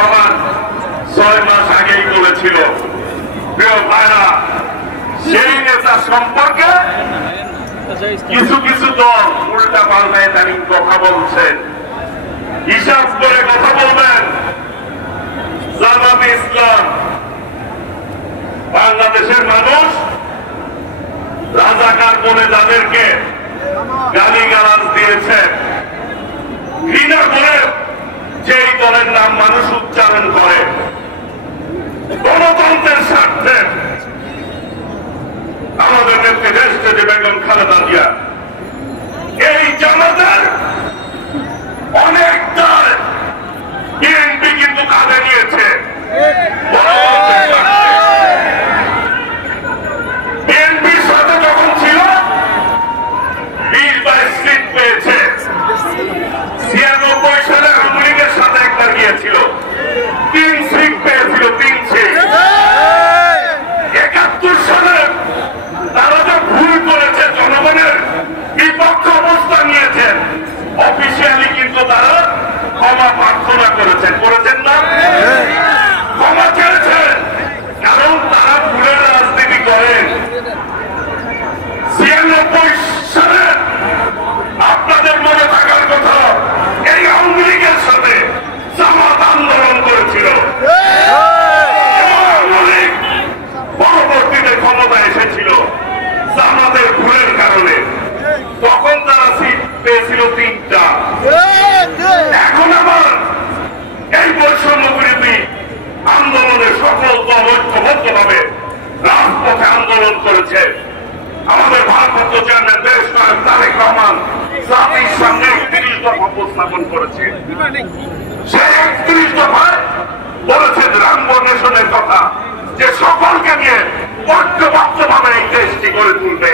রহমান 6 মাস আগেই বলেছিল। প্রিয় ভাইরা, সেই নেতা সম্পর্কে কিছু কিছু দল উল্টা পাল্টা ইদানিং কথা বলছেন। হিসাব করে কথা বলবেন। জামাতে ইসলাম বাংলাদেশের মানুষ রাজাকার বলে যাদেরকে গালিগালাজ দিয়েছে, ঘৃণা করে যেই দলের নাম মানুষ উচ্চারণ করে, গণতন্ত্রের স্বার্থে আমাদের নেত্রী দেশটি বেগম খালেদা জিয়া এই জামাতের অনেক দল বিএনপি কিন্তু কাঁধে নিয়েছে। বিএনপির সাথে যখন ছিল 20-22 সিট পেয়েছে। 96 সালে আওয়ামী লীগের সাথে একবার গিয়েছিল, 3 সিট পেয়েছিল, 3 সিট। 71 সালে তারা যে ভুল করেছে, জনগণের বিপক্ষে অবস্থান নিয়েছেন, অফিসিয়ালি কিন্তু তারা ক্ষমা প্রার্থনা করেছেন না, ক্ষমা চেয়েছেন, কারণ তারা ভুলের রাজনীতি করেন। 96 সালে আপনাদের মনে থাকার কথা, এই আওয়ামী লীগের সাথে জামাত আন্দোলন করেছিল। আওয়ামী লীগ পরবর্তীতে ক্ষমতা এসেছিল জামাতের ভুলের কারণে। তখন তারা সিট পেয়েছিল 3টা। এখন আবার এই বৈষম্য বিরোধী আন্দোলনের সকল দল ঐক্যবদ্ধভাবে রাজপথে আন্দোলন করেছে। আমাদের ভারপ্রাপ্ত চেয়ারম্যান দেশ নায়ক তারেক রহমান জাতির সামনে 31 দফা উপস্থাপন করেছে। সেই 31 দফায় বলেছে রামবো নেশনের কথা, যে সকলকে নিয়ে ঐক্যবদ্ধভাবে এই দেশটি গড়ে তুলবে।